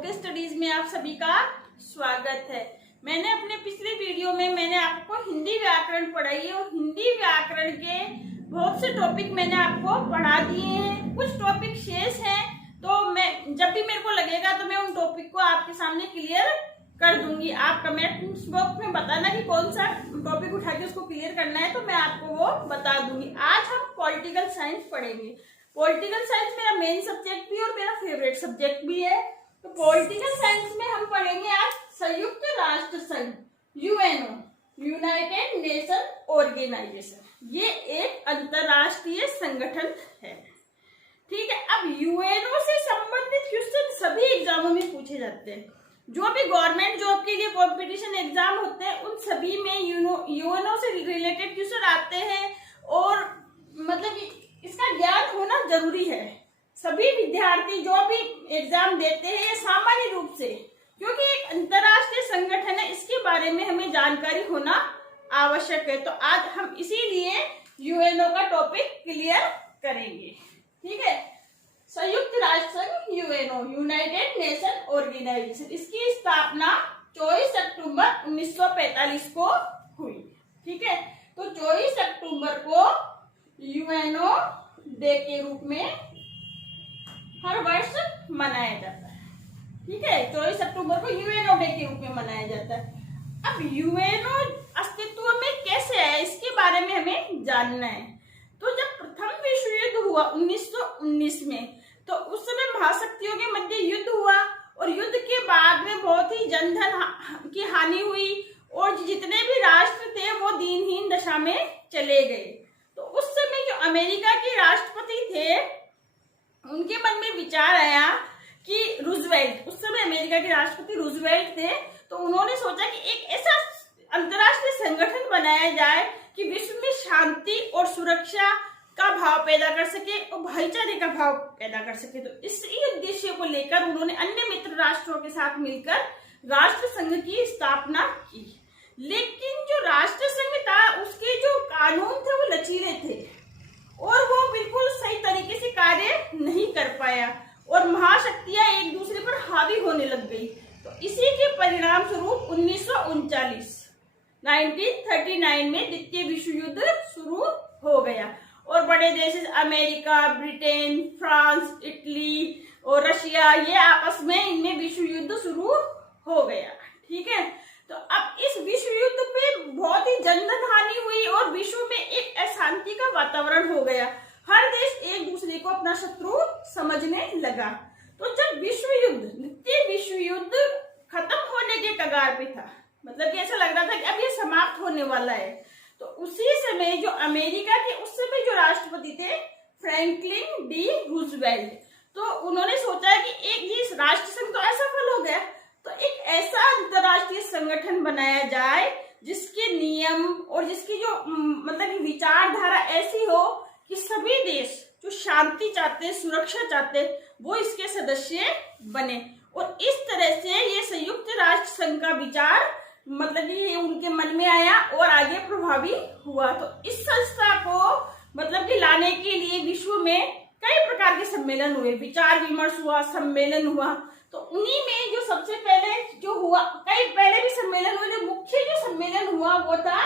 Okay studies में आप सभी का स्वागत है। मैंने अपने पिछले वीडियो में मैंने आपको हिंदी व्याकरण पढ़ाई है और हिंदी व्याकरण के बहुत से टॉपिक मैंने आपको पढ़ा दिए हैं। कुछ टॉपिक शेष हैं, तो मैं जब भी मेरे को लगेगा तो मैं उन टॉपिक को आपके सामने क्लियर कर दूंगी। आप कमेंट बॉक्स में बताना कि कौन सा टॉपिक उठा के उसको क्लियर करना है, तो मैं आपको वो बता दूंगी। आज हम पॉलिटिकल साइंस पढ़ेंगे। पॉलिटिकल साइंस मेरा मेन सब्जेक्ट भी और मेरा फेवरेट सब्जेक्ट भी है। तो पॉलिटिकल साइंस में हम पढ़ेंगे आज संयुक्त राष्ट्र संघ, यूएनओ, यूनाइटेड नेशन ऑर्गेनाइजेशन। ये एक अंतरराष्ट्रीय संगठन है, ठीक है। अब यूएनओ से संबंधित क्वेश्चन सभी एग्जामों में पूछे जाते हैं। जो भी गवर्नमेंट जॉब के लिए कंपटीशन एग्जाम होते हैं उन सभी में यूएनओ से रिलेटेड क्वेश्चन आते हैं और मतलब इसका ज्ञान होना जरूरी है। सभी विद्यार्थी जो भी एग्जाम देते हैं सामान्य रूप से, क्योंकि एक अंतरराष्ट्रीय संगठन है, इसके बारे में हमें जानकारी होना आवश्यक है। तो आज हम इसीलिए यूएनओ का टॉपिक क्लियर करेंगे, ठीक है। संयुक्त राष्ट्र संघ यूएनओ, यूनाइटेड नेशन ऑर्गेनाइजेशन, इसकी स्थापना 24 अक्टूबर 1945 को हुई, ठीक है। तो 24 अक्टूबर को यूएनओ डे के रूप में हर वर्ष मनाया जाता है, ठीक है। 24 अक्टूबर को यूएनओ डे के रूप में मनाया जाता है। अब यूएनओ अस्तित्व में कैसे आया, इसके बारे में हमें जानना है। तो जब प्रथम विश्व युद्ध हुआ 1919 में, तो उस समय महाशक्तियों के मध्य युद्ध हुआ और युद्ध के बाद में बहुत ही जनधन की हानि हुई और जितने भी राष्ट्र थे वो दीनहीन दशा में चले गए। तो उस समय जो अमेरिका के राष्ट्रपति थे उनके मन में विचार आया कि रूजवेल्ट, उस समय अमेरिका के राष्ट्रपति रूजवेल्ट थे, तो उन्होंने सोचा कि एक ऐसा अंतरराष्ट्रीय संगठन बनाया जाए कि विश्व में शांति और सुरक्षा का भाव पैदा कर सके और भाईचारे का भाव पैदा कर सके। तो इसी उद्देश्य को लेकर उन्होंने अन्य मित्र राष्ट्रों के साथ मिलकर राष्ट्र संघ की स्थापना की। लेकिन जो राष्ट्र संघ था उसके जो कानून थे वो लचीले थे और वो बिल्कुल सही तरीके से कार्य नहीं कर पाया और महाशक्तियां एक दूसरे पर हावी होने लग गई। तो इसी के परिणाम स्वरूप 1939 में द्वितीय विश्व युद्ध शुरू हो गया और बड़े देश अमेरिका, ब्रिटेन, फ्रांस, इटली और रशिया, ये आपस में इनमें विश्व युद्ध शुरू हो गया, ठीक है। तो अब इस विश्व युद्ध पे बहुत ही जनधन हानि हुई और विश्व में एक अशांति का वातावरण हो गया। हर देश एक दूसरे को अपना शत्रु समझने लगा। तो जब द्वितीय विश्व युद्ध खत्म होने के कगार पे था, मतलब कि ऐसा लग रहा था कि अब ये समाप्त होने वाला है, तो उसी समय जो अमेरिका के उस समय जो राष्ट्रपति थे फ्रैंकलिन डी रूजवेल्ट, तो उन्होंने सोचा कि एक ये राष्ट्र संघ तो असफल हो गया, तो एक ऐसा अंतरराष्ट्रीय संगठन बनाया जाए जिसके नियम और जिसकी जो मतलब विचारधारा ऐसी हो कि सभी देश जो शांति चाहते हैं, सुरक्षा चाहते हैं, वो इसके सदस्य बने। और इस तरह से ये संयुक्त राष्ट्र संघ का विचार मतलब कि उनके मन में आया और आगे प्रभावी हुआ। तो इस संस्था को मतलब कि लाने के लिए विश्व में कई प्रकार के सम्मेलन हुए, विचार विमर्श हुआ, सम्मेलन हुआ। तो उन्हीं में जो सबसे पहले जो हुआ, कई पहले भी सम्मेलन हुए, जो मुख्य जो सम्मेलन हुआ वो था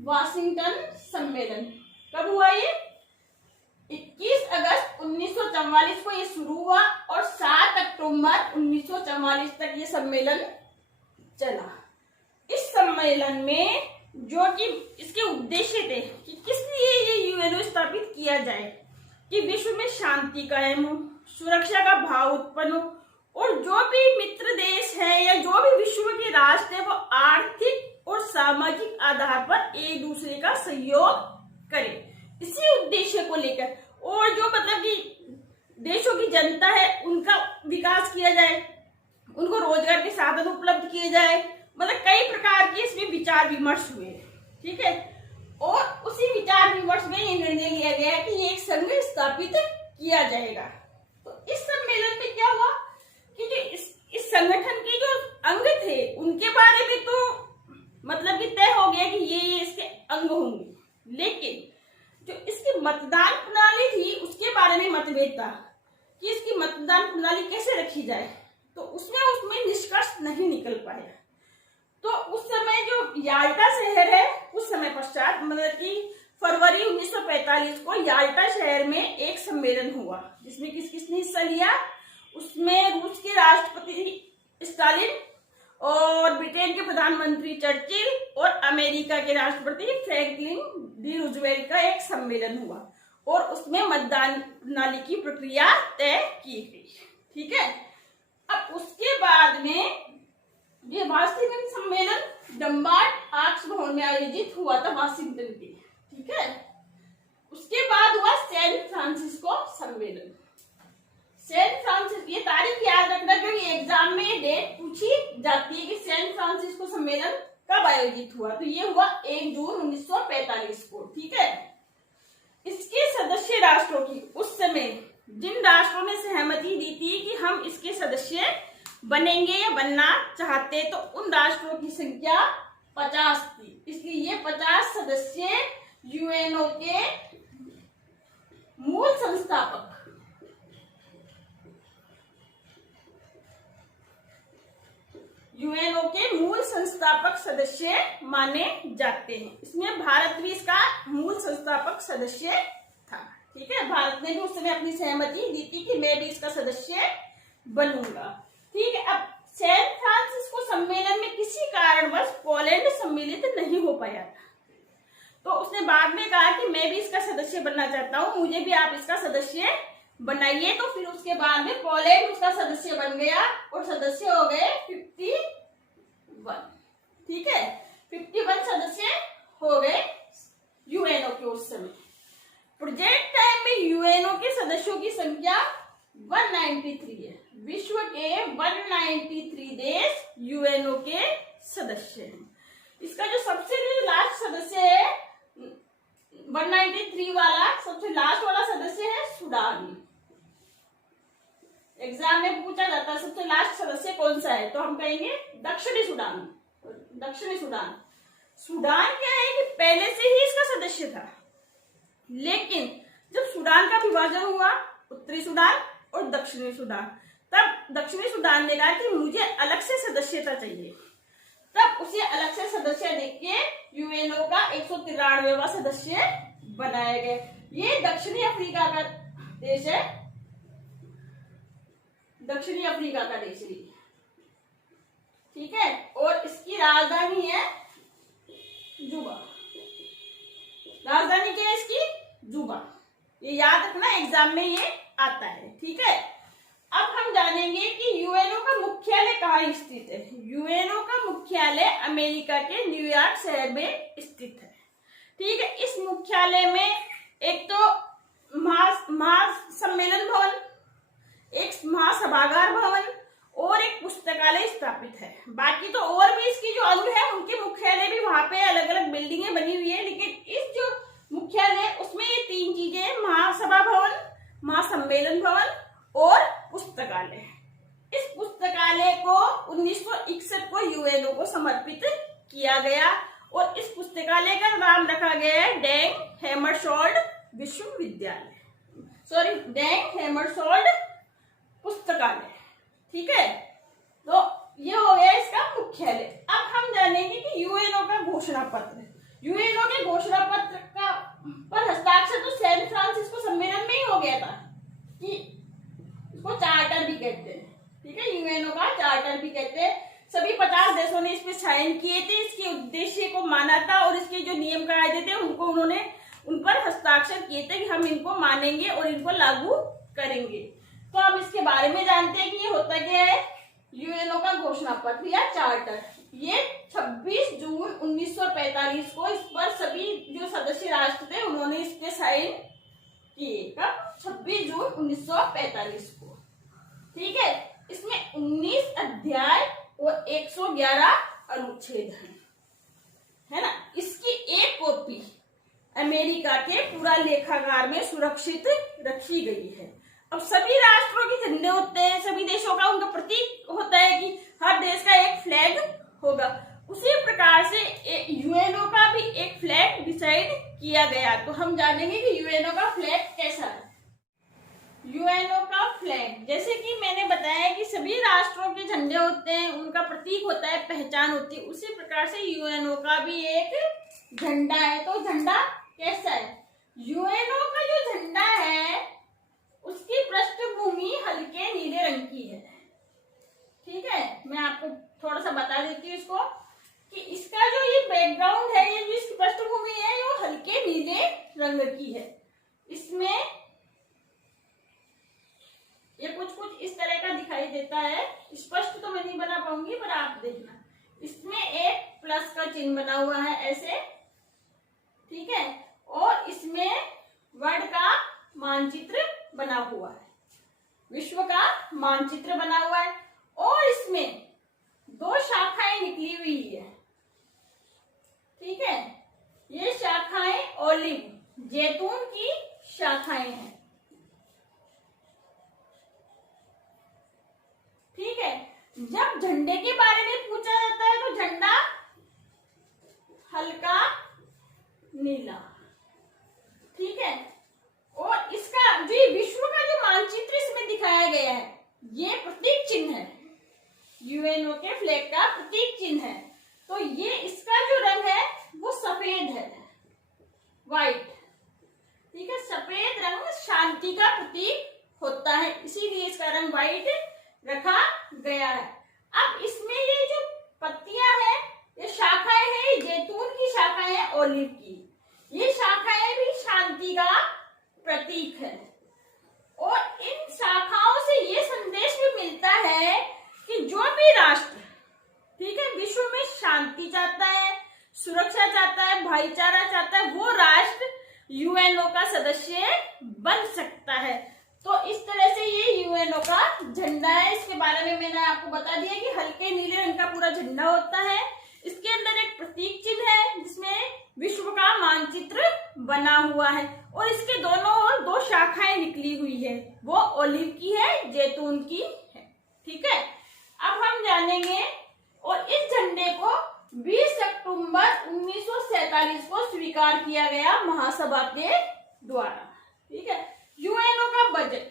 वाशिंगटन सम्मेलन। कब हुआ ये? 21 अगस्त 1944 को ये शुरू हुआ और 7 अक्टूबर 1944 तक ये सम्मेलन चला। इस सम्मेलन में जो कि इसके उद्देश्य थे कि किस लिए ये यूएनओ स्थापित किया जाए कि विश्व में शांति कायम हो, सुरक्षा का भाव उत्पन्न हो और जो भी मित्र देश है या जो भी विश्व के राष्ट्र है वो आर्थिक और सामाजिक आधार पर एक दूसरे का सहयोग करे, इसी उद्देश्य को लेकर। और जो मतलब कि देशों की जनता है उनका विकास किया जाए, उनको रोजगार के साधन उपलब्ध किए जाए, मतलब कई प्रकार के इसमें विचार विमर्श हुए, ठीक है। और उसी विचार विमर्श में ये निर्णय लिया गया कि ये एक संघ स्थापित किया जाएगा। तो इस सम्मेलन में क्या हुआ कि जो इस संगठन के जो अंग थे उनके बारे में तो मतलब कि तय हो गया कि ये इसके अंग होंगे, लेकिन जो इसकी मतदान प्रणाली थी उसके बारे में मतभेद था कि इसकी मतदान प्रणाली कैसे रखी जाए। तो उसमें निष्कर्ष नहीं निकल पाया। तो उस समय जो याल्टा शहर है, उस समय पश्चात मतलब कि फरवरी 1945 को याल्टा शहर में एक सम्मेलन हुआ, जिसमें किस किसने हिस्सा लिया? उसमें रूस के राष्ट्रपति स्टालिन और ब्रिटेन के प्रधानमंत्री चर्चिल और अमेरिका के राष्ट्रपति फ्रैंकलिन डी रूजवेल्ट का एक सम्मेलन हुआ और उसमें मतदान प्रणाली की प्रक्रिया तय की गई। ठीक है। अब उसके बाद में ये वाशिंगटन सम्मेलन डम्बार्ट आर्क्स भवन में आयोजित हुआ था वाशिंगटन के। ठीक है। उसके बाद हुआ सैन फ्रांसिस्को सम्मेलन। सैन फ्रांसिस्को, ये तारीख याद रखना क्योंकि एग्जाम में ये डेट पूछी जाती है कि सैन फ्रांसिस्को सम्मेलन कब आयोजित हुआ। तो ये हुआ 1 जून 1945 को। ठीक है। इसके सदस्य राष्ट्रों की उस समय जिन राष्ट्रों ने सहमति दी थी कि हम इसके सदस्य बनेंगे या बनना चाहते, तो उन राष्ट्रों की संख्या 50 थी। इसलिए ये 50 सदस्य यूएनओ के मूल संस्थापक सदस्य माने जाते हैं। इसमें भारत भी इसका मूल संस्थापक सदस्य था। ठीक है। भारत ने भी उस समय अपनी सहमति दी थी कि मैं भी इसका सदस्य बनूंगा। ठीक है। अब सैन फ्रांसिस्को सम्मेलन में किसी कारणवश पोलैंड सम्मिलित नहीं हो पाया था, तो उसने बाद में कहा कि मैं भी इसका सदस्य बनना चाहता हूं, मुझे भी आप इसका सदस्य बनाइए। तो फिर उसके बाद में पोलैंड उसका सदस्य बन गया और सदस्य हो गए 51। ठीक है। 51 सदस्य हो गए यूएनओ के उस समय। प्रेजेंट टाइम में यूएनओ के सदस्यों की संख्या 193 है। विश्व के 193 देश यूएनओ के सदस्य हैं। इसका जो सबसे लास्ट सदस्य है 193 वाला, सबसे लास्ट वाला सदस्य है सूडान। एग्जाम में पूछा जाता है सबसे लास्ट सदस्य कौन सा है, तो हम कहेंगे दक्षिणी सूडान। दक्षिणी सूडान। सूडान क्या है कि पहले से ही इसका सदस्य था, लेकिन जब सूडान का विभाजन हुआ, उत्तरी सूडान और दक्षिणी सूडान, तब दक्षिणी सूडान ने कहा कि मुझे अलग से सदस्यता चाहिए। तब उसे अलग से सदस्य देके यूएनओ का 193वां सदस्य बनाया गया। ये दक्षिणी अफ्रीका का देश है। दक्षिणी अफ्रीका का देश है। ठीक है। और इसकी राजधानी है जुबा। राजधानी क्या है इसकी? जुबा। ये याद रखना, एग्जाम में ये आता है। ठीक है। अब हम जानेंगे कि यूएनओ का मुख्यालय कहाँ स्थित है। यूएनओ का मुख्यालय अमेरिका के न्यूयॉर्क शहर में स्थित है। ठीक है। इस मुख्यालय में एक तो महासम्मेलन भवन, एक महासभागार भवन और एक पुस्तकालय स्थापित है। बाकी तो और भी इसकी जो अंग है उनके मुख्यालय भी वहां पे अलग अलग बिल्डिंगें बनी हुई है, लेकिन इस जो मुख्यालय उसमें ये 3 चीजें, महासभा भवन, महासम्मेलन भवन और पुस्तकालय। इस पुस्तकालय को 1961 को यूएनओ को समर्पित किया गया और इस पुस्तकालय का नाम रखा गया है डैंग हैमरशोल्ड विश्वविद्यालय, सॉरी डैंग हैमरशोल्ड पुस्तकालय। ठीक है। तो ये हो गया इसका मुख्यालय। अब हम जानेंगे कि यूएनओ का घोषणा पत्र। यूएनओ के घोषणा पत्र का पर हस्ताक्षर तो सैन फ्रांसिस्को सम्मेलन में ही हो गया था, कि इसको चार्टर भी कहते हैं। ठीक है। यूएनओ का चार्टर भी कहते हैं। सभी 50 देशों ने इस पे साइन किए थे, इसके उद्देश्य को माना था और इसके जो नियम कायदे थे उनको उन्होंने उन पर हस्ताक्षर किए थे कि हम इनको मानेंगे और इनको लागू करेंगे। तो हम इसके बारे में जानते हैं कि ये होता क्या है। यूएनओ का घोषणा पत्र या चार्टर, ये 26 जून 1945 को इस पर सभी जो सदस्य राष्ट्र थे उन्होंने इस पे साइन किए। कब? 26 जून 1945 को। ठीक है। इसमें 19 अध्याय और 111 अनुच्छेद है ना। इसकी एक कॉपी अमेरिका के पूरा लेखागार में सुरक्षित रखी गई है। अब सभी राष्ट्रों के झंडे होते हैं, सभी देशों का उनका प्रतीक होता है कि हर देश का एक फ्लैग होगा। उसी प्रकार से यूएनओ का भी एक फ्लैग डिसाइड किया गया। तो हम जानेंगे कि यूएनओ का फ्लैग कैसा है। यूएनओ का फ्लैग, जैसे कि मैंने बताया कि सभी राष्ट्रों के झंडे होते हैं, उनका प्रतीक होता है, पहचान होती है, उसी प्रकार से यूएनओ का भी एक झंडा है। तो झंडा कैसा है? यूएनओ का जो झंडा है उसकी पृष्ठभूमि हल्के नीले रंग की है। ठीक है, मैं आपको थोड़ा सा बता देती हूँ इसको कि इसका जो ये बैकग्राउंड है, ये जो इसकी पृष्ठभूमि है, वो हल्के नीले रंग की है। इसमें ये कुछ इस तरह का दिखाई देता है, स्पष्ट तो मैं नहीं बना पाऊंगी पर आप देखना। इसमें एक प्लस का चिन्ह बना हुआ है ऐसे, ठीक है, और इसमें वर्ल्ड का मानचित्र बना हुआ है, विश्व का मानचित्र बना हुआ है, और इसमें दो शाखाएं निकली हुई है। ठीक है, ये शाखाएं ओलिव, जैतून की शाखाएं हैं। ठीक है, जब झंडे के बारे में पूछा जाता है तो झंडा हल्का नीला, ठीक है, और इसका जो विश्व का जो मानचित्र इसमें दिखाया गया है, ये प्रतीक चिन्ह है, यूएनओ के फ्लैग का प्रतीक चिन्ह है। तो ये इसका जो रंग है वो सफेद है, व्हाइट। ठीक है, सफेद रंग शांति का प्रतीक होता है, इसीलिए इसका रंग व्हाइट रखा गया है। अब इसमें ये जो पत्तियां हैं, ये शाखाएं हैं, ये जैतून की शाखाएं हैं, ओलिव की, ये शाखाएं भी शांति का प्रतीक है। और इन शाखाओं से ये संदेश भी मिलता है कि जो भी राष्ट्र, ठीक है, विश्व में शांति चाहता है, सुरक्षा चाहता है, भाईचारा चाहता है, वो राष्ट्र यूएनओ का सदस्य बन सकता है। तो इस तरह से ये यूएनओ का झंडा है। इसके बारे में मैंने आपको बता दिया कि हल्के नीले रंग का पूरा झंडा होता है। इसके अंदर एक प्रतीक चिन्ह है जिसमें विश्व का मानचित्र बना हुआ है, और इसके दोनों ओर दो शाखाएं निकली हुई है, वो ओलिव की है, जैतून की है। ठीक है, अब हम जानेंगे, और इस झंडे को 20 अक्टूबर 1947 को स्वीकार किया गया महासभा के द्वारा। ठीक है, यूएनओ का बजट,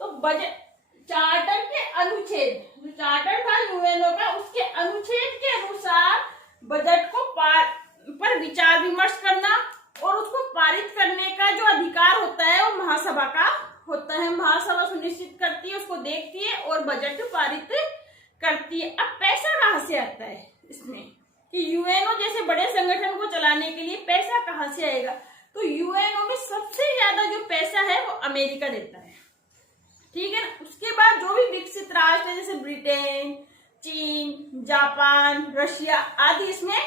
तो बजट चार्टर के अनुच्छेद, जो चार्टर था यूएनओ का, उसके अनुच्छेद के अनुसार बजट को पर विचार विमर्श करना और उसको पारित करने का जो अधिकार होता है वो महासभा का होता है। महासभा सुनिश्चित करती है, उसको देखती है और बजट पारित करती है। अब पैसा कहाँ से आता है इसमें, कि यूएनओ जैसे बड़े संगठन को चलाने के लिए पैसा कहाँ से आएगा? तो यूएनओ में सबसे ज्यादा जो पैसा है वो अमेरिका देता है। ठीक है ना, उसके बाद जो भी विकसित राष्ट्र है जैसे ब्रिटेन, चीन, जापान, रशिया आदि इसमें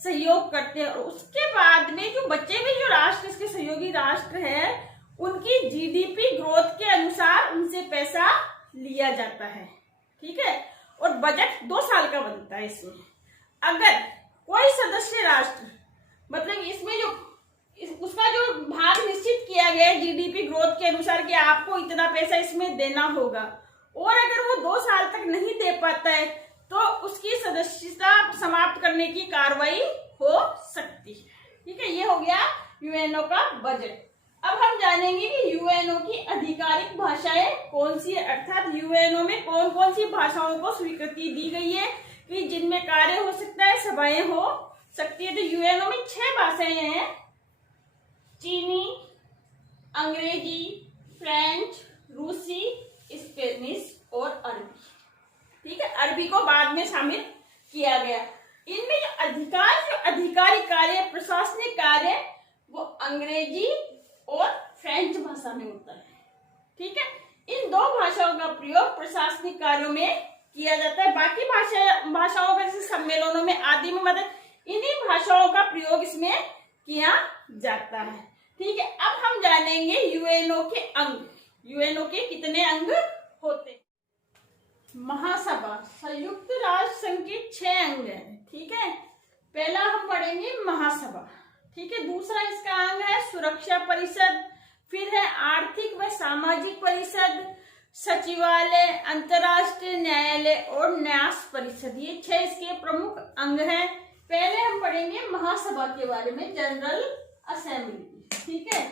सहयोग करते हैं, और उसके बाद में जो बच्चे हुए जो राष्ट्र, इसके सहयोगी राष्ट्र है, उनकी जीडीपी ग्रोथ के अनुसार उनसे पैसा लिया जाता है। ठीक है, और बजट 2 साल का बनता है। इसमें अगर कोई सदस्य राष्ट्र, मतलब इसमें जो उसका जो भाग निश्चित किया गया है जीडीपी ग्रोथ के अनुसार कि आपको इतना पैसा इसमें देना होगा, और अगर वो 2 साल तक नहीं दे पाता है तो उसकी सदस्यता समाप्त करने की कार्रवाई हो सकती है। ठीक है, ये हो गया यूएनओ का बजट। अब हम जानेंगे कि यूएनओ की आधिकारिक भाषाएं कौन सी है, अर्थात यूएनओ में कौन कौन सी भाषाओं को स्वीकृति दी गई है कि जिनमें कार्य हो सकता है, सभाएं हो सकती है। तो यूएनओ में 6 भाषाएं हैं, चीनी, अंग्रेजी, फ्रेंच, रूसी, स्पेनिश और अरबी। ठीक है, अरबी को बाद में शामिल किया गया। इनमें जो अधिकारी कार्य, प्रशासनिक कार्य, वो अंग्रेजी और फ्रेंच भाषा में होता है। ठीक है, इन 2 भाषाओं का प्रयोग प्रशासनिक कार्यों में किया जाता है। बाकी भाषाओं का जैसे सम्मेलनों में आदि में, मतलब इन्हीं भाषाओं का प्रयोग इसमें किया जाता है। ठीक है, अब हम जानेंगे यूएनओ के अंग। यूएनओ के कितने अंग होते हैं? महासभा, संयुक्त राष्ट्र संघ के 6 अंग हैं। ठीक है, पहला हम पढ़ेंगे महासभा। ठीक है, दूसरा इसका अंग है सुरक्षा परिषद, फिर है आर्थिक व सामाजिक परिषद, सचिवालय, अंतर्राष्ट्रीय न्यायालय और न्यास परिषद। ये 6 इसके प्रमुख अंग हैं। पहले हम पढ़ेंगे महासभा के बारे में, जनरल असेंबली। ठीक है,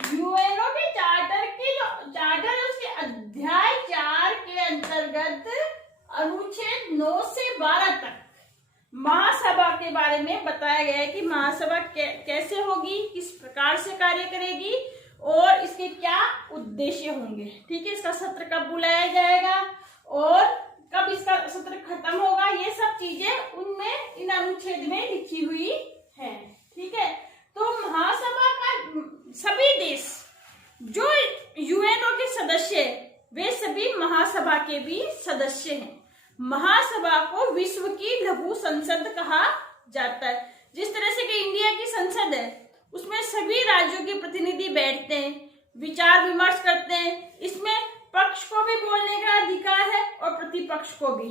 यूएनओ के चार्टर उसके अध्याय 4 के अंतर्गत अनुच्छेद 9 से 12 तक महासभा के बारे में बताया गया है कि महासभा कैसे होगी, किस प्रकार से कार्य करेगी और इसके क्या उद्देश्य होंगे। ठीक है, इसका सत्र कब बुलाया जाएगा और कब इसका सत्र खत्म होगा, ये सब चीजें उनमें इन अनुच्छेद में लिखी हुई है। ठीक है, तो महासभा का सभी देश जो यूएनओ के सदस्य वे सभी महासभा के भी सदस्य हैं। महासभा को विश्व की लघु संसद कहा जाता है। जिस तरह से कि इंडिया की संसद है उसमें सभी राज्यों के प्रतिनिधि बैठते हैं, विचार विमर्श करते हैं। इसमें पक्ष को भी बोलने का अधिकार है और प्रतिपक्ष को भी।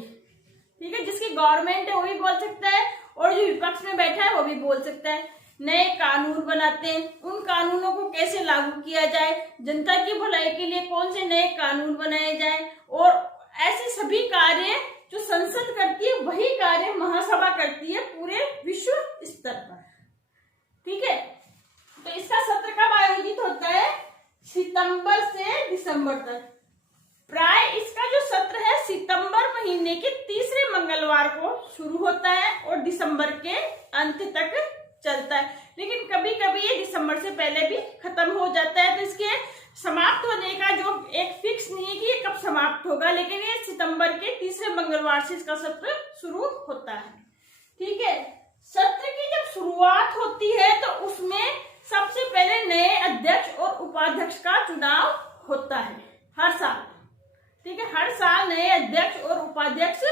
ठीक है, जिसकी गवर्नमेंट है वो भी बोल सकता है और जो विपक्ष में बैठा है वो भी बोल सकता है। नए कानून बनाते हैं, उन कानूनों को कैसे लागू किया जाए, जनता की भलाई के लिए कौन से नए कानून बनाए जाए और ऐसे सभी कार्य जो संसद करती है वही कार्य महासभा करती है पूरे विश्व स्तर पर। ठीक है, तो इसका सत्र कब आयोजित होता है? सितंबर से दिसंबर तक। प्राय इसका जो सत्र है सितंबर महीने के तीसरे मंगलवार को शुरू होता है और दिसंबर के अंत तक चलता है, लेकिन कभी कभी ये दिसंबर से पहले भी खत्म हो जाता है। तो इसके समाप्त होने का जो एक फिक्स नहीं है कि ये कब समाप्त होगा, लेकिन ये सितंबर के तीसरे मंगलवार से इसका सत्र शुरू होता है। ठीक है, सत्र की जब शुरुआत होती है तो उसमें सबसे पहले नए अध्यक्ष और उपाध्यक्ष का चुनाव होता है हर साल। ठीक है, हर साल नए अध्यक्ष और उपाध्यक्ष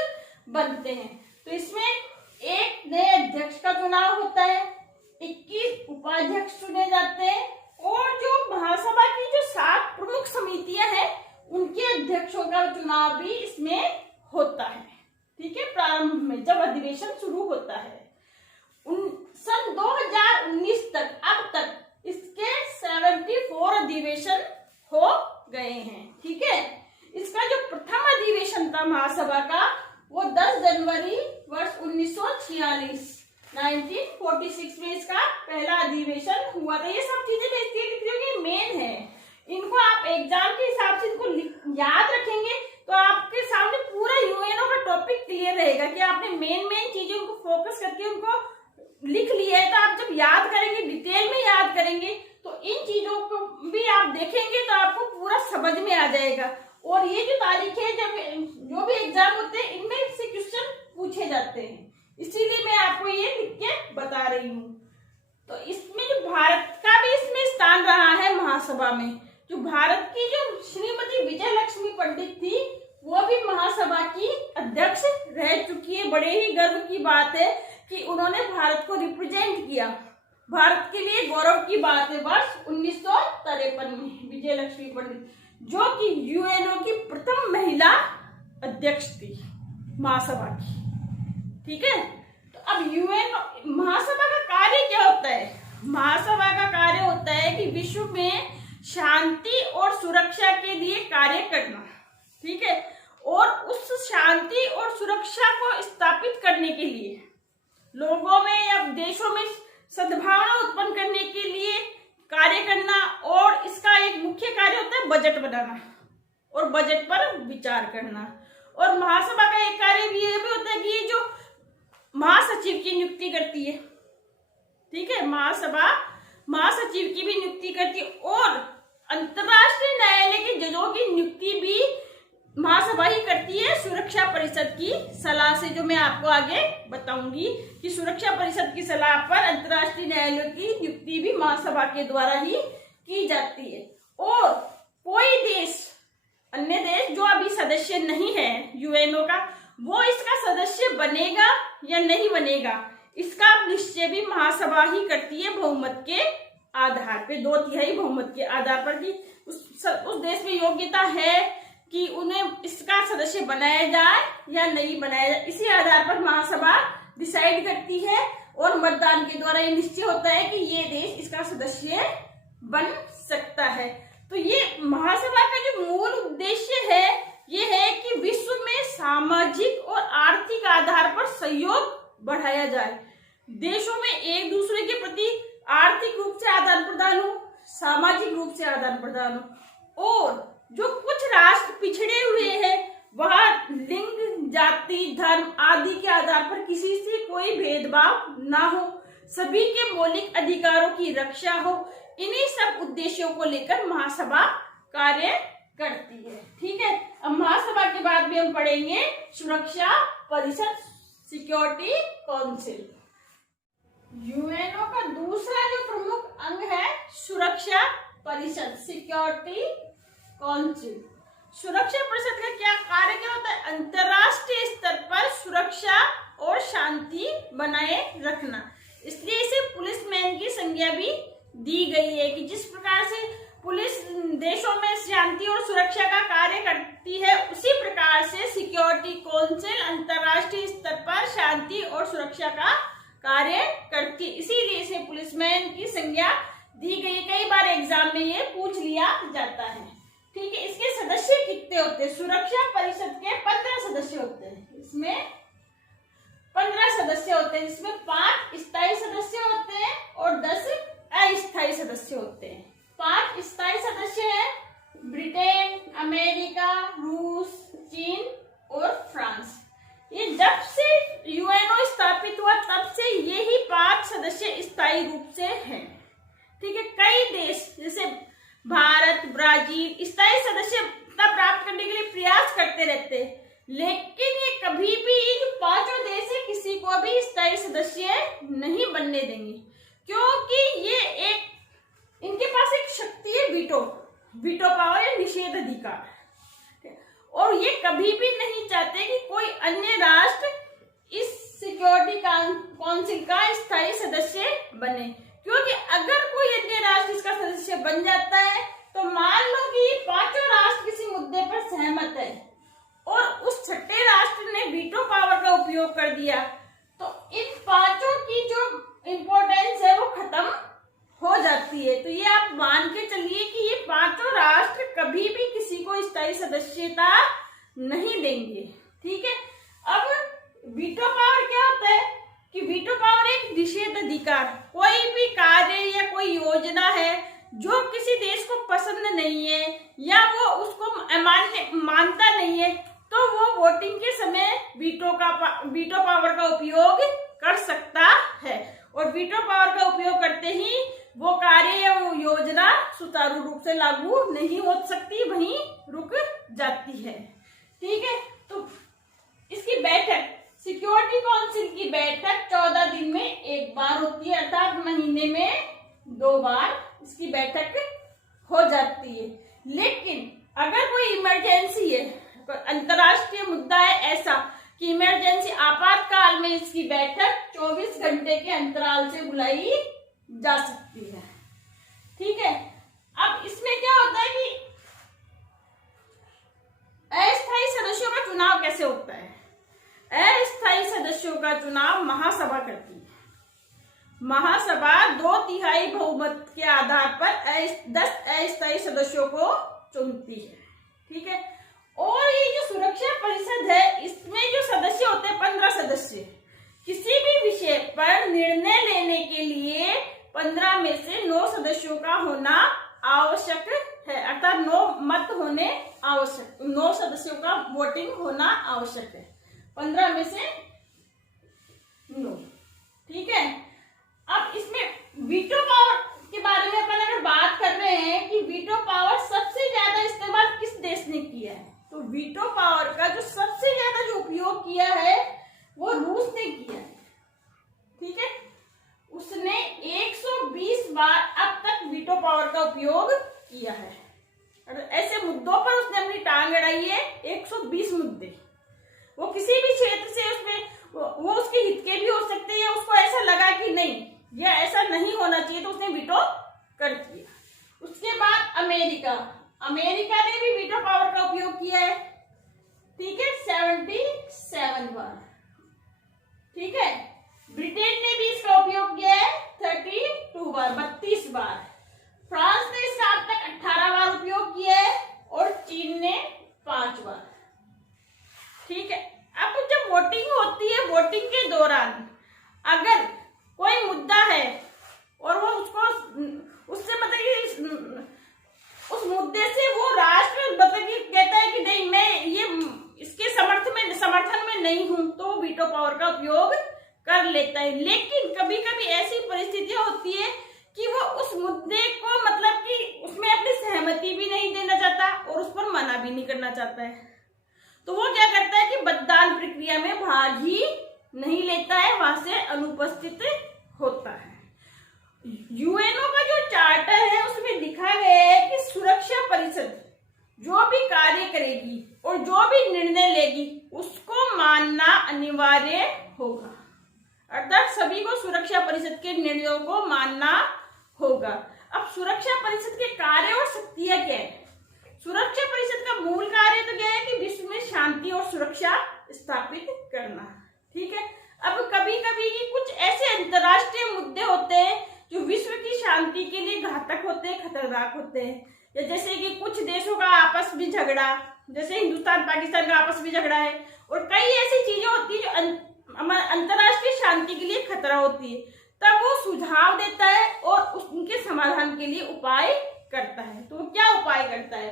बनते हैं। तो इसमें एक नए अध्यक्ष का चुनाव होता है, 21 उपाध्यक्ष चुने जाते हैं और जो महासभा की जो 7 प्रमुख समितियां हैं उनके अध्यक्षों का चुनाव भी इसमें होता है। ठीक है, प्रारंभ में जब अधिवेशन शुरू होता है सन 2019 तक अब तक इसके 74 अधिवेशन हो गए हैं। ठीक है, इसका जो प्रथम अधिवेशन था महासभा का वो 10 जनवरी वर्ष 1946 में इसका पहला अधिवेशन हुआ था। ये सब चीजें मैं इसलिए लिख रही हूँ कि मेन है, इनको आप एग्जाम के हिसाब से इनको याद रखेंगे तो आपके सामने पूरा यूएनओ का टॉपिक क्लियर रहेगा कि आपने मेन चीजों को फोकस करके उनको लिख लिया है। तो आप जब याद करेंगे, डिटेल में याद करेंगे तो इन चीजों को भी आप देखेंगे तो आपको पूरा समझ में आ जाएगा। और ये जो तारीख है जब जो भी एग्जाम होते हैं इनमें से क्वेश्चन पूछे जाते हैं, इसीलिए मैं आपको ये लिख के बता रही हूँ। तो इसमें जो भारत का भी इसमें स्थान रहा है महासभा में, जो भारत की जो श्रीमती विजय लक्ष्मी पंडित थी वो भी महासभा की अध्यक्ष रह चुकी है। बड़े ही गर्व की बात है कि उन्होंने भारत को रिप्रेजेंट किया, भारत के लिए गौरव की बात है। वर्ष 1953 में विजय लक्ष्मी पंडित जो कि यूएनओ की प्रथम महिला अध्यक्ष थी महासभा की। ठीक है, तो अब यूएनओ महासभा का कार्य क्या होता है? महासभा का कार्य होता है कि विश्व में शांति और सुरक्षा के लिए कार्य करना। ठीक है, और उस शांति और सुरक्षा को स्थापित करने के लिए लोगों में या देशों में सद्भावना उत्पन्न करने के लिए कार्य करना। और इसका एक मुख्य कार्य होता है बजट बनाना और बजट पर विचार करना। और महासभा का एक कार्य भी ये भी होता है कि ये जो महासचिव की नियुक्ति करती है। ठीक है, महासभा महासचिव की भी नियुक्ति करती है और अंतर्राष्ट्रीय न्यायालय के जजों की नियुक्ति भी महासभा ही करती है सुरक्षा परिषद की सलाह से, जो मैं आपको आगे बताऊंगी कि सुरक्षा परिषद की सलाह पर अंतर्राष्ट्रीय न्यायालय की नियुक्ति भी महासभा के द्वारा ही की जाती है। और कोई देश, अन्य देश जो अभी सदस्य नहीं है यूएनओ का, वो इसका सदस्य बनेगा या नहीं बनेगा इसका निश्चय भी महासभा ही करती है बहुमत के आधार पे, 2/3 बहुमत के आधार पर कि उस देश में योग्यता है कि उन्हें इसका सदस्य बनाया जाए या नहीं बनाया जाए। इसी आधार पर महासभा डिसाइड करती है और मतदान के द्वारा ये निश्चय होता है कि ये देश इसका सदस्य बन सकता है। तो ये महासभा का जो मूल उद्देश्य है ये है कि विश्व में सामाजिक और आर्थिक आधार पर सहयोग बढ़ाया जाए, देशों में एक दूसरे के प्रति आर्थिक रूप से आदान प्रदान हो, सामाजिक रूप से आदान प्रदान हो, और जो कुछ राष्ट्र पिछड़े हुए हैं वहां लिंग, जाति, धर्म आदि के आधार पर किसी से कोई भेदभाव ना हो, सभी के मौलिक अधिकारों की रक्षा हो। इन्हीं सब उद्देश्यों को लेकर महासभा कार्य करती है। ठीक है, अब महासभा के बाद में हम पढ़ेंगे सुरक्षा परिषद, सिक्योरिटी काउंसिल। यूएनओ का दूसरा जो प्रमुख अंग है सुरक्षा परिषद, सिक्योरिटी काउंसिल। सुरक्षा परिषद का क्या कार्य क्या होता है? अंतरराष्ट्रीय स्तर पर सुरक्षा और शांति बनाए रखना। इसलिए इसे पुलिसमैन की संज्ञा भी दी गई है कि जिस प्रकार से पुलिस देशों में शांति और सुरक्षा का कार्य करती है, उसी प्रकार से सिक्योरिटी काउंसिल अंतरराष्ट्रीय स्तर पर शांति और सुरक्षा का कार्य करती है। इसीलिए इसे पुलिसमैन की संज्ञा दी गई। कई बार एग्जाम में ये पूछ लिया जाता है। ठीक है, इसके सदस्य कितने होते हैं? सुरक्षा परिषद के 15 सदस्य होते हैं। इसमें 15 सदस्य होते हैं, जिसमें 5 स्थायी सदस्य होते हैं और 10 अस्थायी सदस्य होते हैं। 5 स्थायी सदस्य हैं ब्रिटेन, अमेरिका, रूस, चीन और फ्रांस। ये जब से यूएनओ स्थापित हुआ तब से ये ही 5 सदस्य स्थायी रूप से हैं। ठीक है, कई देश जैसे भारत, ब्राजील स्थायी सदस्यता प्राप्त करने के लिए प्रयास करते रहते हैं, लेकिन ये कभी भी जो 5 देश है किसी को भी स्थायी सदस्य नहीं बनने देंगे, क्योंकि ये एक इनके पास एक शक्ति है वीटो पावर या निषेध अधिकार, और ये कभी भी नहीं चाहते कि कोई अन्य राष्ट्र इस सिक्योरिटी काउंसिल का स्थायी सदस्य बने, क्योंकि अगर कोई अन्य राष्ट्र इसका सदस्य बन जाता है तो मान लो कि 5 राष्ट्र किसी मुद्दे पर सहमत है और उस छठे राष्ट्र ने वीटो पावर का उपयोग कर दिया, तो इन 5 की जो इम्पोर्टेंस है वो खत्म हो जाती है। तो ये आप मान के चलिए कि ये 5 राष्ट्र कभी भी किसी को स्थायी सदस्यता नहीं देंगे। ठीक है, अब वीटो पावर क्या होता है कि वीटो पावर एक निषेध अधिकार, कोई भी कार्य या कोई योजना है जो किसी देश को पसंद नहीं है या वो उसको मानता नहीं है, तो वो वोटिंग के समय वीटो पावर का उपयोग कर सकता है, और वीटो पावर का उपयोग करते ही वो कार्य या वो योजना सुचारू रूप से लागू नहीं हो सकती, वहीं रुक जाती है। ठीक है, तो इसकी बैठक सिक्योरिटी काउंसिल की बैठक 14 दिन में एक बार होती है, अर्थात महीने में 2 बार इसकी बैठक हो जाती है। लेकिन अगर कोई इमरजेंसी है, अंतरराष्ट्रीय मुद्दा है ऐसा कि इमरजेंसी आपातकाल में इसकी बैठक 24 घंटे के अंतराल से बुलाई जा सकती है। ठीक है, अब इसमें क्या होता है कि अस्थायी सदस्यों का चुनाव कैसे होता है? अस्थायी सदस्यों का चुनाव महासभा करती है। महासभा 2/3 बहुमत के आधार पर 10 अस्थायी सदस्यों को चुनती है। ठीक है, और ये जो सुरक्षा परिषद है इसमें जो सदस्य होते हैं 15 सदस्य, किसी भी विषय पर निर्णय लेने के लिए 15 में से 9 सदस्यों का होना आवश्यक है, अर्थात 9 मत होने आवश्यक, 9 सदस्यों का वोटिंग होना आवश्यक है, 15 में से 9। ठीक है, अब इसमें वीटो पावर के बारे में अपन अगर बात कर रहे हैं कि वीटो पावर सबसे ज्यादा इस्तेमाल किस देश ने किया है, तो वीटो पावर का जो सबसे ज्यादा जो उपयोग किया है वो रूस ने किया है। ठीक है, उसने 120 बार अब तक वीटो पावर का उपयोग किया है। ऐसे मुद्दों पर उसने अपनी टांग अड़ाई है, 120 मुद्दे। वो किसी भी क्षेत्र से उसमें वो उसके हित के भी हो सकते हैं, उसको ऐसा लगा कि नहीं ये ऐसा नहीं होना चाहिए तो उसने वीटो कर दिया। उसके बाद अमेरिका ने भी वीटो पावर का उपयोग किया है। ठीक है, 77 बार। ठीक है, ब्रिटेन ने भी इसका उपयोग किया है 32 बार, 32 बार। फ्रांस ने इसका अब तक 18 बार उपयोग किया है और चीन ने 5 बार। ठीक है, अब जब वोटिंग होती है, वोटिंग के दौरान अगर कोई मुद्दा है और वो उससे मतलब कि है, लेकिन कभी कभी ऐसी परिस्थितियां होती है कि वो उस मुद्दे को मतलब कि उसमें अपनी सहमति भी नहीं देना चाहता और उस पर मना भी नहीं करना चाहता है। तो वो क्या करता है कि मतदान प्रक्रिया में भाग ही नहीं लेता है, वहां से अनुपस्थित होता है। यूएनओ का जो चार्टर है उसमें लिखा गया है कि सुरक्षा परिषद जो भी कार्य करेगी और जो भी निर्णय लेगी उसको मानना अनिवार्य होगा, अर्थात सभी को सुरक्षा परिषद के निर्णयों को मानना होगा। अब सुरक्षा परिषद के कार्य और शक्तियां क्या है? सुरक्षा परिषद का मूल कार्य तो क्या है कि विश्व में शांति और सुरक्षा स्थापित करना, ठीक है। अब कभी कभी कुछ ऐसे अंतर्राष्ट्रीय मुद्दे होते हैं जो विश्व की शांति के लिए घातक होते हैं, खतरनाक होते हैं, या जैसे कि कुछ देशों का आपस में झगड़ा, जैसे हिंदुस्तान पाकिस्तान का आपस में झगड़ा है, और कई ऐसी चीजें होती है जो अंतर्राष्ट्रीय शांति के लिए खतरा होती है, तब वो सुझाव देता है और उनके समाधान के लिए उपाय करता है। तो क्या उपाय करता है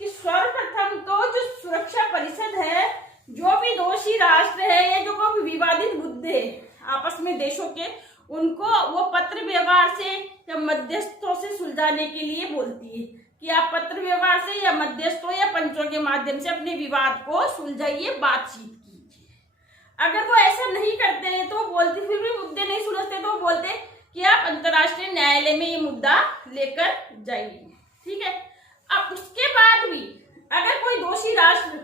कि सर्वप्रथम तो जो सुरक्षा परिषद है, जो भी दोषी राष्ट्र है या जो कोई विवादित मुद्दे आपस में देशों के, उनको वो पत्र व्यवहार से या मध्यस्थों से सुलझाने के लिए बोलती है कि आप पत्र व्यवहार से या मध्यस्थों या पंचों के माध्यम से अपने विवाद को सुलझाइए, बातचीत कीजिए। अगर वो ऐसा नहीं करते हैं तो बोलते, फिर भी मुद्दे नहीं सुलझते तो बोलते कि आप अंतर्राष्ट्रीय न्यायालय में ये मुद्दा लेकर जाइए, ठीक है। अब उसके बाद भी अगर कोई दोषी राष्ट्र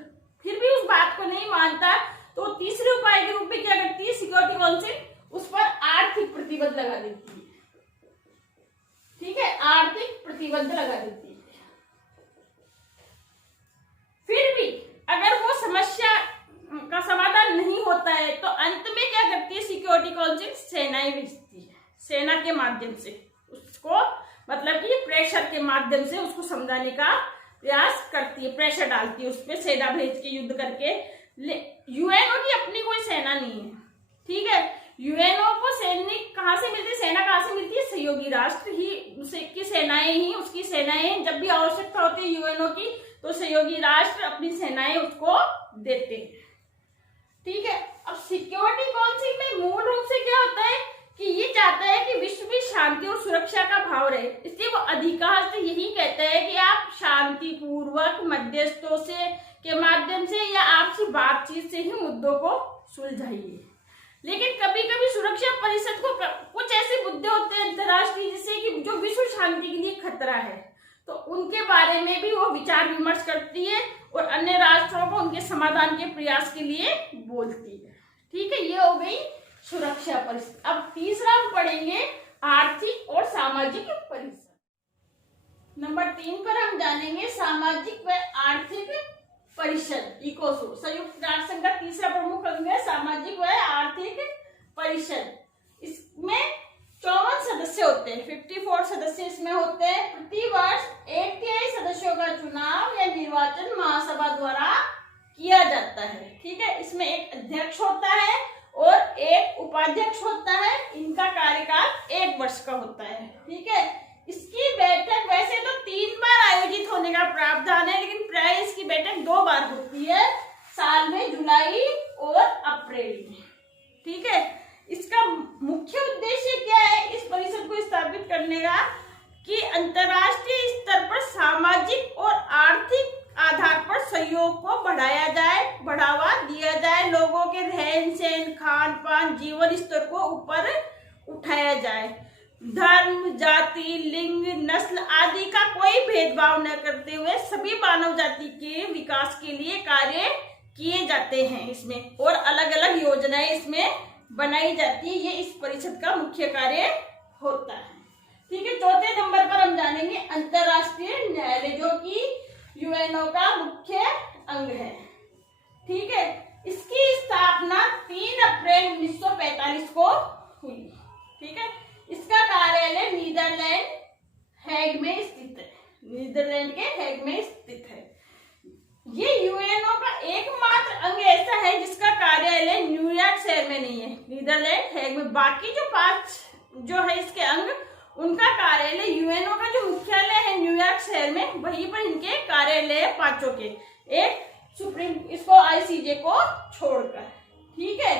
फिर भी उस बात को नहीं मानता तो तीसरे उपाय के रूप में क्या करती है सिक्योरिटी काउंसिल, उस पर आर्थिक प्रतिबंध लगा देती है, ठीक है, आर्थिक प्रतिबंध लगा देती है। फिर भी अगर वो समस्या का समाधान नहीं होता है तो अंत में क्या करती है सिक्योरिटी काउंसिल, सेनाएं भेजती है, सेना के माध्यम से उसको मतलब कि प्रेशर के माध्यम से उसको समझाने का प्रयास करती है, प्रेशर डालती है, उसमें सेना भेज के युद्ध करके। यूएनओ की अपनी कोई सेना नहीं है, ठीक है। यूएनओ को सैनिक कहाँ से मिलती है, सेना कहाँ से मिलती है, सहयोगी राष्ट्र ही की सेनाएं ही, उसकी सेनाएं जब भी आवश्यकता होती है यूएनओ की तो सहयोगी राष्ट्र अपनी सेनाएं उसको देते हैं, ठीक है। अब सिक्योरिटी काउंसिल में मूल रूप से क्या होता है कि ये चाहता है कि विश्व में शांति और सुरक्षा का भाव रहे, इसलिए वो अधिकार से यही कहता है कि आप शांति पूर्वक मध्यस्थों से के माध्यम से या आपसी बातचीत से ही मुद्दों को सुलझाइए। लेकिन कभी कभी सुरक्षा परिषद को कुछ ऐसे मुद्दे होते हैं अंतर्राष्ट्रीय जैसे कि जो विश्व शांति के लिए खतरा है, तो उनके बारे में भी वो विचार विमर्श करती है और अन्य राष्ट्रों को उनके समाधान के प्रयास के लिए बोलती है, ठीक है। ये हो गई सुरक्षा परिषद। अब तीसरा हम पढ़ेंगे आर्थिक और सामाजिक परिषद। नंबर 3 पर हम जानेंगे सामाजिक व आर्थिक परिषद, इकोसो। संयुक्त राष्ट्र संघ का तीसरा प्रमुख अंग है सामाजिक व आर्थिक परिषद। इसमें 54 सदस्य होते हैं, 54 सदस्य इसमें होते हैं। प्रतिवर्ष 1/3 सदस्यों का चुनाव या निर्वाचन महासभा द्वारा किया जाता है, ठीक है। इसमें एक अध्यक्ष होता है और एक उपाध्यक्ष होता है, इनका कार्यकाल 1 वर्ष का होता है, ठीक है। इसकी बैठक वैसे तो 3 बार आयोजित होने का प्रावधान है, लेकिन प्राय इसकी बैठक 2 बार होती है, साल में जुलाई और अप्रैल में, ठीक है। इसका मुख्य उद्देश्य क्या है इस परिषद को स्थापित करने का कि अंतर्राष्ट्रीय स्तर पर सामाजिक और आर्थिक आधार पर सहयोग को बढ़ाया जाए, बढ़ावा दिया जाए, लोगों के रहन सहन, खान पान, जीवन स्तर को ऊपर उठाया जाए, धर्म, जाति, लिंग, नस्ल आदि का कोई भेदभाव न करते हुए सभी मानव जाति के विकास के लिए कार्य किए जाते हैं इसमें, और अलग अलग योजनाएं इसमें बनाई जाती है। ये इस परिषद का मुख्य कार्य होता है, ठीक है। चौथे नंबर पर हम जानेंगे अंतर्राष्ट्रीय न्यायालय, जो कि यूएनओ का मुख्य अंग है, ठीक है। इसकी स्थापना 3 अप्रैल 1945 को हुई, ठीक है। इसका कार्यालय नीदरलैंड हैग में स्थित है, नीदरलैंड के हैग में स्थित है। ये यूएनओ का एकमात्र अंग ऐसा है जिसका कार्यालय न्यूयॉर्क शहर में नहीं है, नीदरलैंड हैग में। बाकी जो 5 जो है इसके अंग, उनका कार्यालय यूएनओ का जो मुख्यालय है न्यूयॉर्क शहर में, वहीं पर इनके कार्यालय है 5 के, एक सुप्रीम इसको आईसीजे को छोड़कर, ठीक है।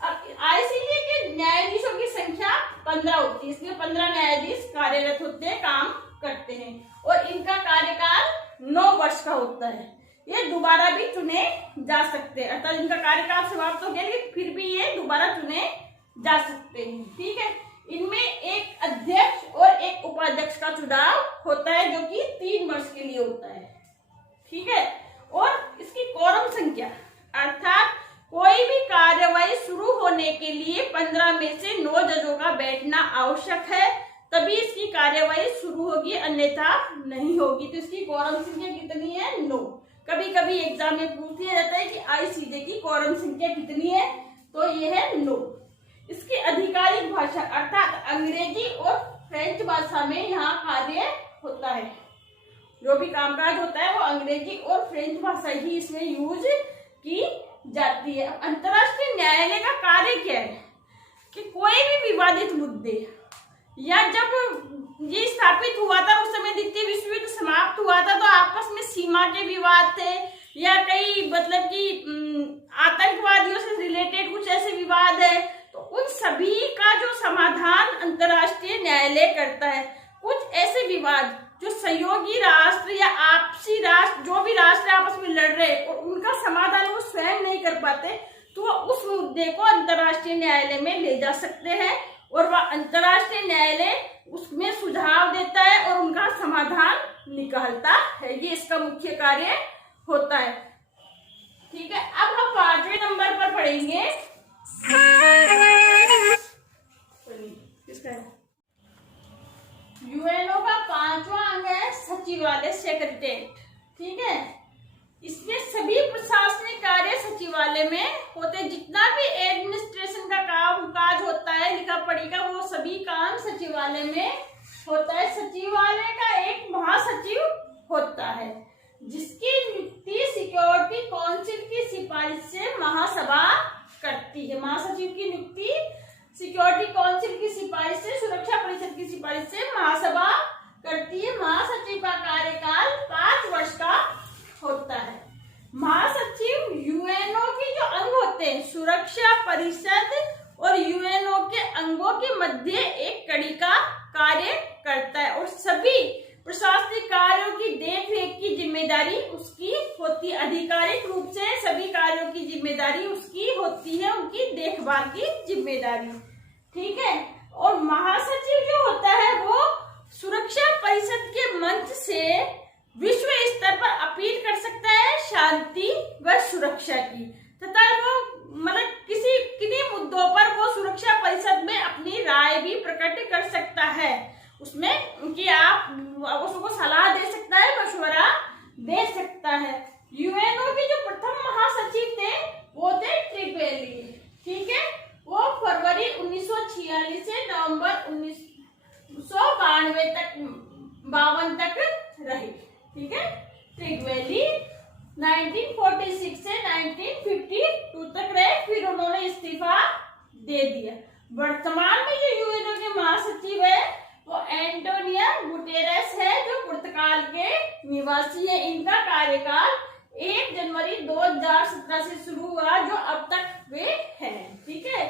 अब आईसीजे के न्यायाधीशों की संख्या 15 होती है, इसलिए 15 न्यायाधीश कार्यरत होते हैं, काम करते हैं, और इनका कार्यकाल 9 वर्ष का होता है। ये दोबारा भी चुने जा सकते हैं, अर्थात इनका कार्यकाल समाप्त हो गया लेकिन फिर भी ये दोबारा चुने जा सकते हैं। ठीक है, इनमें एक अध्यक्ष और एक उपाध्यक्ष का चुनाव होता है जो कि 3 वर्ष के लिए होता है। ठीक है, और इसकी कोरम संख्या अर्थात कोई भी कार्यवाही शुरू होने के लिए 15 में से 9 जजों का बैठना आवश्यक है, तभी इसकी कार्यवाही शुरू होगी, अन्यथा नहीं होगी। तो इसकी कोरम संख्या कितनी है? 9। कभी कभी एग्जाम में पूछ लिया जाता है कि आईसीजे की कोरम संख्या कितनी है, तो ये है 9। इसकी आधिकारिक भाषा अर्थात अंग्रेजी और फ्रेंच भाषा में यहाँ कार्य होता है। जो भी कामकाज होता है वो अंग्रेजी और फ्रेंच भाषा ही इसमें यूज की जाती है। अंतर्राष्ट्रीय न्यायालय का कार्य क्या है कि कोई भी विवादित मुद्दे, या जब ये स्थापित हुआ था उस समय द्वितीय विश्व युद्ध समाप्त हुआ था, तो आपस में सीमा के विवाद थे या कई मतलब कि आतंकवादियों से रिलेटेड कुछ ऐसे विवाद है, तो उन सभी का जो समाधान अंतर्राष्ट्रीय न्यायालय करता है। कुछ ऐसे विवाद जो सहयोगी राष्ट्र या आपसी राष्ट्र, जो भी राष्ट्र आपस में लड़ रहे और उनका समाधान वो स्वयं नहीं कर पाते, तो वो उस मुद्दे को अंतर्राष्ट्रीय न्यायालय में ले जा सकते हैं और वह अंतर्राष्ट्रीय न्यायालय उसमें सुझाव देता है और उनका समाधान निकालता है। ये इसका मुख्य कार्य होता है। ठीक है, अब हम 5वें नंबर पर पढ़ेंगे। किसका है? यूएनओ का 5वां अंग है सचिवालय, सेक्रेटेरिएट। ठीक है, इसमें सभी प्रशासनिक कार्य सचिवालय में होते हैं। जितना भी एडमिनिस्ट्रेशन का काम काज होता है, लिखा पढ़ी का, वो सभी काम सचिवालय में होता है। सचिवालय का एक महासचिव होता है जिसकी नियुक्ति सिक्योरिटी काउंसिल की सिफारिश से महासभा करती है। महासचिव की नियुक्ति सिक्योरिटी काउंसिल की सिफारिश से, सुरक्षा परिषद की सिफारिश से महासभा करती है। महासचिव का कार्यकाल 5 वर्ष का होता है। महासचिव यूएनओ के जो अंग होते हैं, सुरक्षा परिषद और यूएनओ के अंगों के मध्य एक कड़ी का कार्य करता है और सभी प्रशासनिक कार्यों की देखरेख की जिम्मेदारी उसकी होती है। आधिकारिक रूप से सभी कार्यों की जिम्मेदारी उसकी होती है, उनकी देखभाल की जिम्मेदारी। ठीक है, और महासचिव जो होता है वो सुरक्षा परिषद के मंच से विश्व स्तर पर अपील कर सकता है शांति व सुरक्षा की, तथा वो मतलब किन्हीं मुद्दों पर वो सुरक्षा परिषद में अपनी राय भी प्रकट कर सकता है। उसमें कि आप उसको सलाह दे सकता है, मशवरा दे सकता है। यूएनओ के जो प्रथम महासचिव थे वो थे ट्रिपेली। ठीक है, वो फरवरी 1946 से नवंबर 1952 तक रहे। ठीक है, ट्रिपेली 1946 से 1952 तक रहे, फिर उन्होंने इस्तीफा दे दिया। वर्तमान में जो यूएनओ के महासचिव है वो एंटोनियो गुटेरेस है, जो पुर्तगाल के निवासी है। इनका कार्यकाल 1 जनवरी 2017 से शुरू हुआ, जो अब तक वे हैं। ठीक है,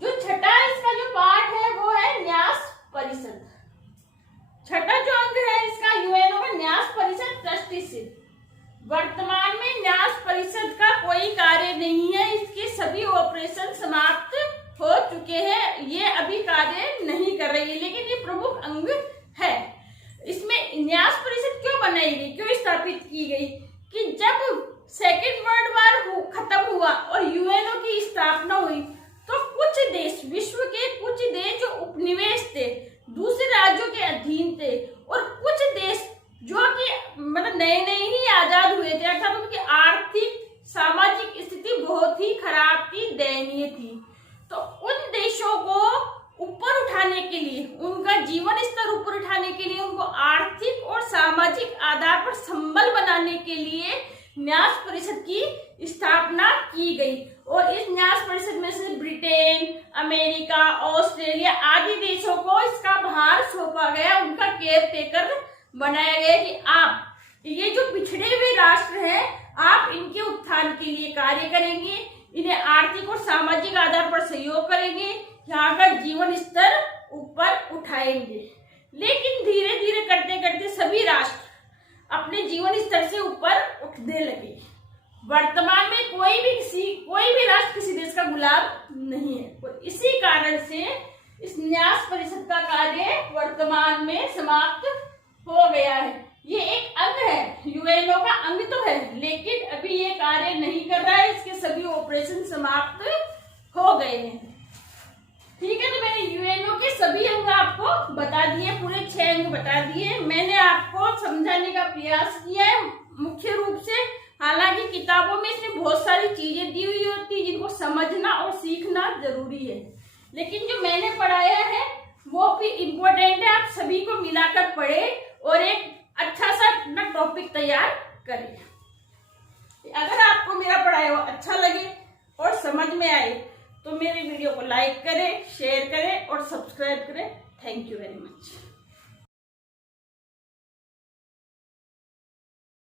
जो छठा इसका जो पार्ट है वो है न्यास परिषद। छठा जो अंग है इसका यूएनओ का न्यास परिषद ट्रस्टीशिप। वर्तमान में न्यास परिषद का कोई कार्य नहीं है, इसके सभी ऑपरेशन समाप्त हो चुके हैं, ये अभी कार्य नहीं कर रही है, लेकिन ये प्रमुख अंग है। इसमें न्यास परिषद क्यों बनाई गई, क्यों स्थापित की गई कि जब सेकेंड वर्ल्ड वार खत्म हुआ और यूएनओ की स्थापना हुई, तो कुछ देश, विश्व के कुछ देश जो उपनिवेश थे, दूसरे राज्यों के अधीन थे, और कुछ देश जो कि मतलब नए नए ही आजाद हुए थे, अर्थात उनकी आर्थिक सामाजिक स्थिति बहुत ही खराब थी, दयनीय थी, तो उन देशों को ऊपर उठाने के लिए, उनका जीवन स्तर ऊपर उठाने के लिए, उनको आर्थिक और सामाजिक आधार पर संबल बनाने के लिए न्यास परिषद की स्थापना की गई। और इस न्यास परिषद में से ब्रिटेन, अमेरिका, ऑस्ट्रेलिया आदि देशों को इसका भार सौंपा गया, उनका केयर टेकर बनाया गया कि आप ये जो पिछड़े हुए राष्ट्र हैं, आप इनके उत्थान के लिए कार्य करेंगे, इन्हें आर्थिक और सामाजिक आधार पर सहयोग करेंगे, यहाँ का जीवन स्तर ऊपर उठाएंगे। लेकिन धीरे धीरे करते करते सभी राष्ट्र अपने जीवन स्तर से ऊपर उठने लगे। वर्तमान में कोई भी राष्ट्र किसी देश का गुलाम नहीं है और इसी कारण से इस न्यास परिषद का कार्य वर्तमान में समाप्त हो गया है। ये एक अंग है, यूएनओ का अंग तो है, लेकिन अभी ये कार्य नहीं कर रहा है, इसके सभी ऑपरेशन समाप्त हो गए हैं। ठीक है, तो मैंने यूएनओ के सभी अंग आपको बता दिए, पूरे 6 अंग बता दिए। मैंने आपको समझाने का प्रयास किया है मुख्य रूप से। हालांकि किताबों में इसमें बहुत सारी चीजें दी हुई होती है जिनको समझना और सीखना जरूरी है, लेकिन जो मैंने पढ़ाया है वो भी इम्पोर्टेंट है। आप सभी को मिलाकर पढ़े और एक अच्छा सा अपना टॉपिक तैयार करें। अगर आपको मेरा पढ़ाया हुआ अच्छा लगे और समझ में आए तो मेरे वीडियो को लाइक करें, शेयर करें और सब्सक्राइब करें। Thank you very much.